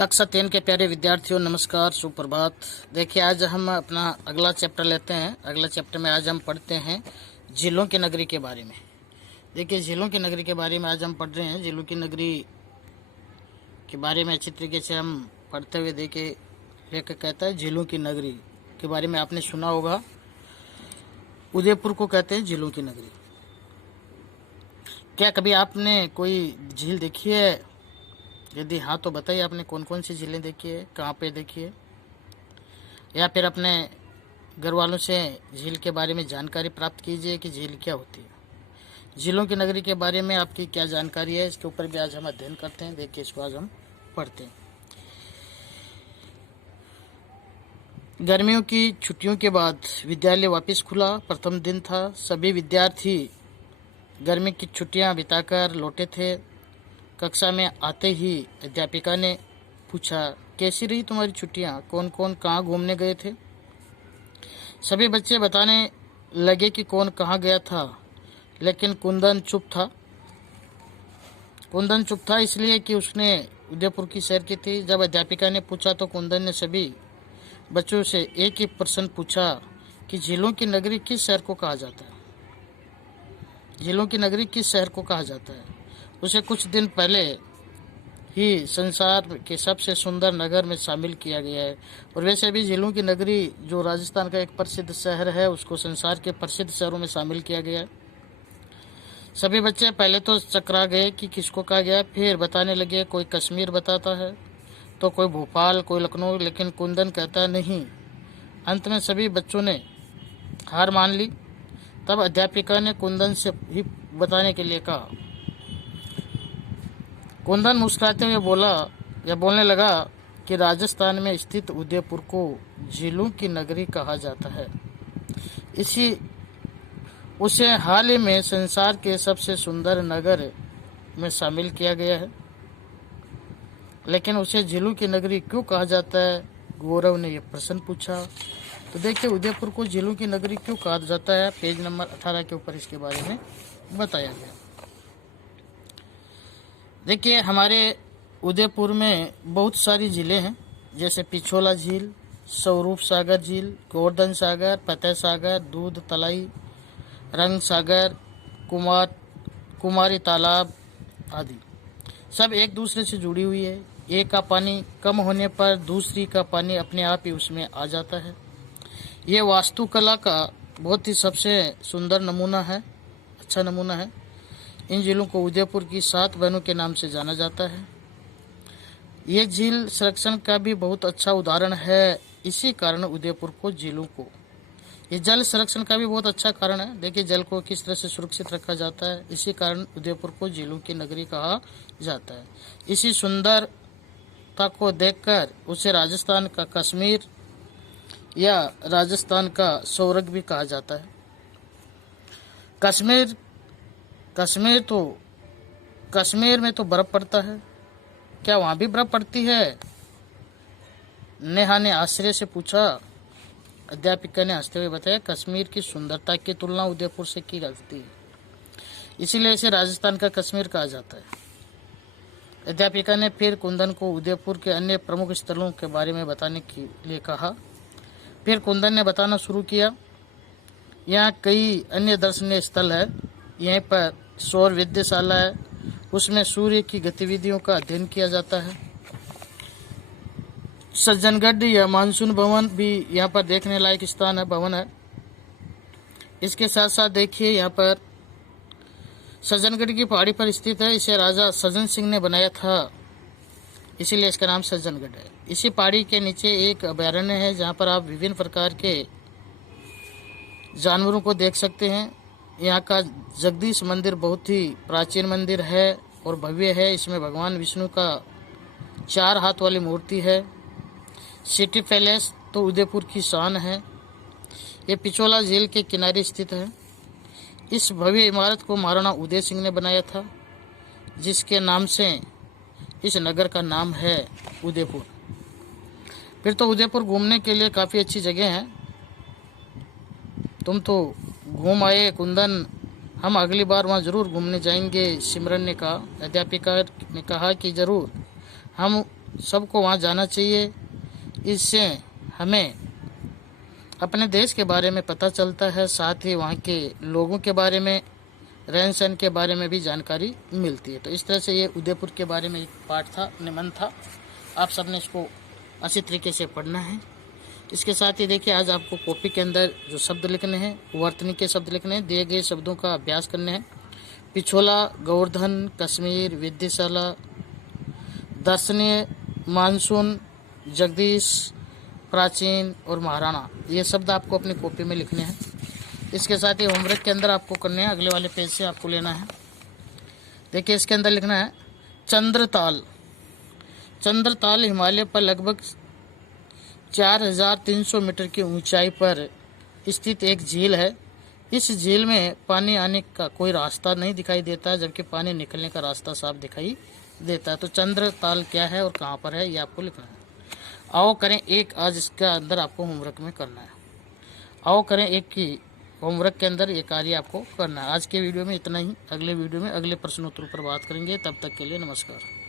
कक्षा 3 के प्यारे विद्यार्थियों, नमस्कार, सुप्रभात। देखिए, आज हम अपना अगला चैप्टर लेते हैं। अगला चैप्टर में आज हम पढ़ते हैं झीलों की नगरी के बारे में। देखिए, झीलों की नगरी के बारे में आज हम पढ़ रहे हैं। झीलों की नगरी के बारे में अच्छी तरीके से हम पढ़ते हुए देखिए, लेखक कहता है झीलों की नगरी के बारे में आपने सुना होगा। उदयपुर को कहते हैं झीलों की नगरी। क्या कभी आपने कोई झील देखी है? यदि हाँ तो बताइए, आपने कौन कौन सी झीलें देखी है, कहाँ पे देखी है, या फिर अपने घर वालों से झील के बारे में जानकारी प्राप्त कीजिए कि झील क्या होती है। झीलों की नगरी के बारे में आपकी क्या जानकारी है, इसके ऊपर भी आज हम अध्ययन करते हैं। देखिए, इसको आज हम पढ़ते हैं। गर्मियों की छुट्टियों के बाद विद्यालय वापस खुला। प्रथम दिन था। सभी विद्यार्थी गर्मी की छुट्टियां बिताकर लौटे थे। कक्षा में आते ही अध्यापिका ने पूछा, कैसी रही तुम्हारी छुट्टियां? कौन कौन कहाँ घूमने गए थे? सभी बच्चे बताने लगे कि कौन कहाँ गया था, लेकिन कुंदन चुप था। कुंदन चुप था इसलिए कि उसने उदयपुर की सैर की थी। जब अध्यापिका ने पूछा तो कुंदन ने सभी बच्चों से एक ही प्रश्न पूछा कि झीलों की नगरी किस शहर को कहा जाता है? झीलों की नगरी किस शहर को कहा जाता है? उसे कुछ दिन पहले ही संसार के सबसे सुंदर नगर में शामिल किया गया है। और वैसे भी झीलों की नगरी जो राजस्थान का एक प्रसिद्ध शहर है, उसको संसार के प्रसिद्ध शहरों में शामिल किया गया है। सभी बच्चे पहले तो चकरा गए कि किसको कहा गया, फिर बताने लगे। कोई कश्मीर बताता है तो कोई भोपाल, कोई लखनऊ, लेकिन कुंदन कहता नहीं। अंत में सभी बच्चों ने हार मान ली। तब अध्यापिका ने कुंदन से ही बताने के लिए कहा। कुंदन मुस्कुराते हुए बोलने लगा कि राजस्थान में स्थित उदयपुर को झीलों की नगरी कहा जाता है। इसी उसे हाल ही में संसार के सबसे सुंदर नगर में शामिल किया गया है। लेकिन उसे झीलों की नगरी क्यों कहा जाता है? गौरव ने यह प्रश्न पूछा। तो देखिए, उदयपुर को झीलों की नगरी क्यों कहा जाता है, पेज नंबर 18 के ऊपर इसके बारे में बताया गया। देखिए, हमारे उदयपुर में बहुत सारी झीलें हैं, जैसे पिछोला झील, स्वरूप सागर झील, गोवर्धन सागर, फतेह सागर, दूध तलाई, रंग सागर, कुमारी तालाब आदि। सब एक दूसरे से जुड़ी हुई है। एक का पानी कम होने पर दूसरी का पानी अपने आप ही उसमें आ जाता है। ये वास्तुकला का बहुत ही सबसे सुंदर नमूना है, अच्छा नमूना है। इन झीलों को उदयपुर की 7 बहनों के नाम से जाना जाता है। ये झील संरक्षण का भी बहुत अच्छा उदाहरण है। इसी कारण उदयपुर को झीलों को, ये जल संरक्षण का भी बहुत अच्छा कारण है। देखिए, जल को किस तरह से सुरक्षित रखा जाता है। इसी कारण उदयपुर को झीलों की नगरी कहा जाता है। इसी सुंदरता को देखकर उसे राजस्थान का कश्मीर या राजस्थान का स्वर्ग भी कहा जाता है। कश्मीर में तो बर्फ पड़ता है। क्या वहाँ भी बर्फ पड़ती है? नेहा ने आश्चर्य से पूछा। अध्यापिका ने हंसते हुए बताया, कश्मीर की सुंदरता की तुलना उदयपुर से की जाती है, इसीलिए इसे राजस्थान का कश्मीर कहा जाता है। अध्यापिका ने फिर कुंदन को उदयपुर के अन्य प्रमुख स्थलों के बारे में बताने के लिए कहा। फिर कुंदन ने बताना शुरू किया। यहाँ कई अन्य दर्शनीय स्थल है। यहीं पर सौर वेधशाला है, उसमें सूर्य की गतिविधियों का अध्ययन किया जाता है। सज्जनगढ़ या मानसून भवन भी यहाँ पर देखने लायक स्थान है, भवन है। इसके साथ साथ देखिए, यहाँ पर सज्जनगढ़ की पहाड़ी पर स्थित है। इसे राजा सज्जन सिंह ने बनाया था, इसीलिए इसका नाम सज्जनगढ़ है। इसी पहाड़ी के नीचे एक अभयारण्य है, जहाँ पर आप विभिन्न प्रकार के जानवरों को देख सकते हैं। यहाँ का जगदीश मंदिर बहुत ही प्राचीन मंदिर है और भव्य है। इसमें भगवान विष्णु का 4 हाथ वाली मूर्ति है। सिटी पैलेस तो उदयपुर की शान है। ये पिछोला झील के किनारे स्थित है। इस भव्य इमारत को महाराणा उदय सिंह ने बनाया था, जिसके नाम से इस नगर का नाम है उदयपुर। फिर तो उदयपुर घूमने के लिए काफ़ी अच्छी जगह है। तुम तो घूम आए कुंदन, हम अगली बार वहाँ ज़रूर घूमने जाएंगे, सिमरन ने कहा। अध्यापिका ने कहा कि ज़रूर, हम सबको वहाँ जाना चाहिए। इससे हमें अपने देश के बारे में पता चलता है, साथ ही वहाँ के लोगों के बारे में, रहन सहन के बारे में भी जानकारी मिलती है। तो इस तरह से ये उदयपुर के बारे में एक पाठ था, निबंध था। आप सबने इसको अच्छी तरीके से पढ़ना है। इसके साथ ही देखिए, आज आपको कॉपी के अंदर जो शब्द लिखने हैं, वर्तनी के शब्द लिखने हैं, दिए गए शब्दों का अभ्यास करने हैं। पिछोला, गोवर्धन, कश्मीर, विद्याशाला, दर्शनीय, मानसून, जगदीश, प्राचीन और महाराणा, ये शब्द आपको अपनी कॉपी में लिखने हैं। इसके साथ ही होमवर्क के अंदर आपको करने हैं, अगले वाले पेज से आपको लेना है। देखिए, इसके अंदर लिखना है चंद्रताल। चंद्रताल हिमालय पर लगभग 4300 मीटर की ऊंचाई पर स्थित एक झील है। इस झील में पानी आने का कोई रास्ता नहीं दिखाई देता, जबकि पानी निकलने का रास्ता साफ दिखाई देता है। तो चंद्रताल क्या है और कहाँ पर है, ये आपको लिखना है। आओ करें एक, आज इसके अंदर आपको होमवर्क में करना है। आओ करें एक की होमवर्क के अंदर ये कार्य आपको करना है। आज के वीडियो में इतना ही। अगले वीडियो में अगले प्रश्नोत्तर पर बात करेंगे। तब तक के लिए नमस्कार।